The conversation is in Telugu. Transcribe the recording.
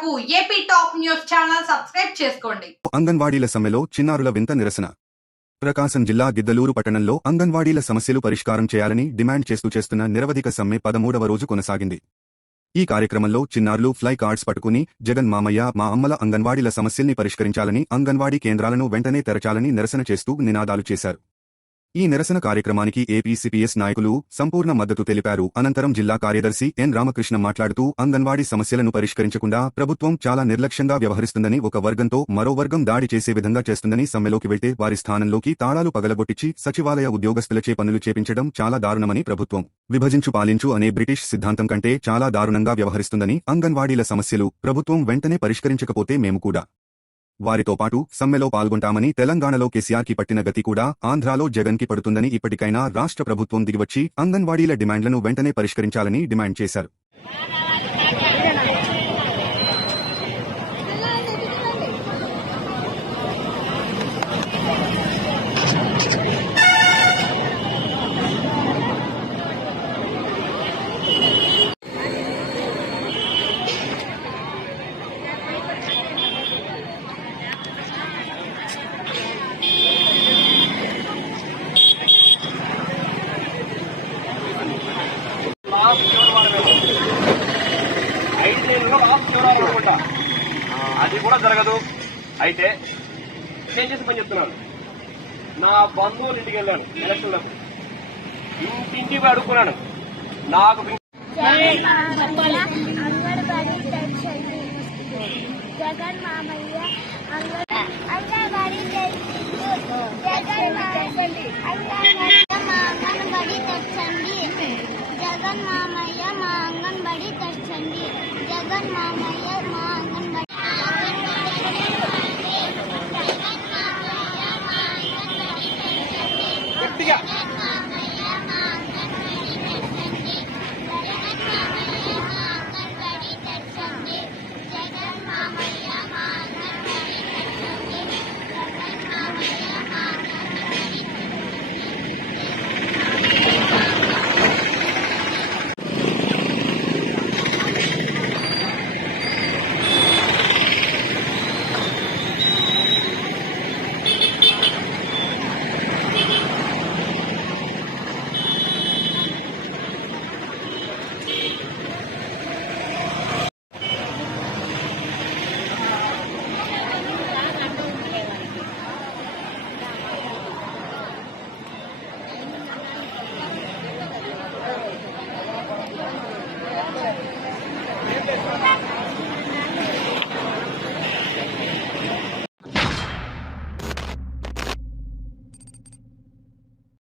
కొరకు AP top news channel subscribe చేసుకోండి. అంగన్వాడీల సమ్మెలో చిన్నారుల వింత నిరసన. ప్రకాశం జిల్లా గిద్దలూరు పట్టణంలో అంగన్వాడీల సమస్యలు పరిష్కారం చేయాలని డిమాండ్ చేస్తున్న నిరవధిక సమ్మె 13వ రోజు కొనసాగింది. ఈ కార్యక్రమంలో చిన్నారులు ఫ్లై కార్డ్స్ పట్టుకుని జగన్ మామయ్య మా అమ్మల అంగన్వాడీల సమస్యల్ని పరిష్కరించాలని, అంగన్వాడీ కేంద్రాలను వెంటనే తెరచాలని నిరసన చేస్తూ నినాదాలు చేశారు. ఈ నిరసన కార్యక్రమానికి ఏపీసీపీఎస్ నాయకులు సంపూర్ణ మద్దతు తెలిపారు. అనంతరం జిల్లా కార్యదర్శి ఎన్ రామకృష్ణ మాట్లాడుతూ అంగన్వాడీ సమస్యలను పరిష్కరించకుండా ప్రభుత్వం చాలా నిర్లక్ష్యంగా వ్యవహరిస్తుందని, ఒక వర్గంతో మరో వర్గం దాడి చేసే విధంగా చేస్తుందని, సమ్మెలోకి వెళ్తే వారి స్థానంలోకి తాళాలు పగలగొట్టించి సచివాలయ ఉద్యోగస్తులచే పనులు చేపించడం చాలా దారుణమని, ప్రభుత్వం విభజించు పాలించు అనే బ్రిటిష్ సిద్ధాంతం కంటే చాలా దారుణంగా వ్యవహరిస్తుందని, అంగన్వాడీల సమస్యలు ప్రభుత్వం వెంటనే పరిష్కరించకపోతే మేము కూడా వారితో పాటు సమ్మెలో పాల్గొంటామని, తెలంగాణలో కేసీఆర్కి పట్టిన గతి కూడా ఆంధ్రాలో జగన్కి పడుతుందని, ఇప్పటికైనా రాష్ట్ర ప్రభుత్వం దిగివచ్చి అంగన్వాడీల డిమాండ్లను వెంటనే పరిష్కరించాలని డిమాండ్ చేశారు. అది కూడా జరగదు. అయితే చేసేసి పని చెప్తున్నాను. నా బంధువుల ఇంటికి వెళ్ళాను ఎలక్షన్లకు, ఇంటింటికి అడుక్కున్నాను. నాకు జగన్ మామయ్య అంగన్వాడీ తెచ్చండి. జగన్ మామయ్య మా అంగన్వాడీ తెచ్చండి. జగన్ మామయ్య మా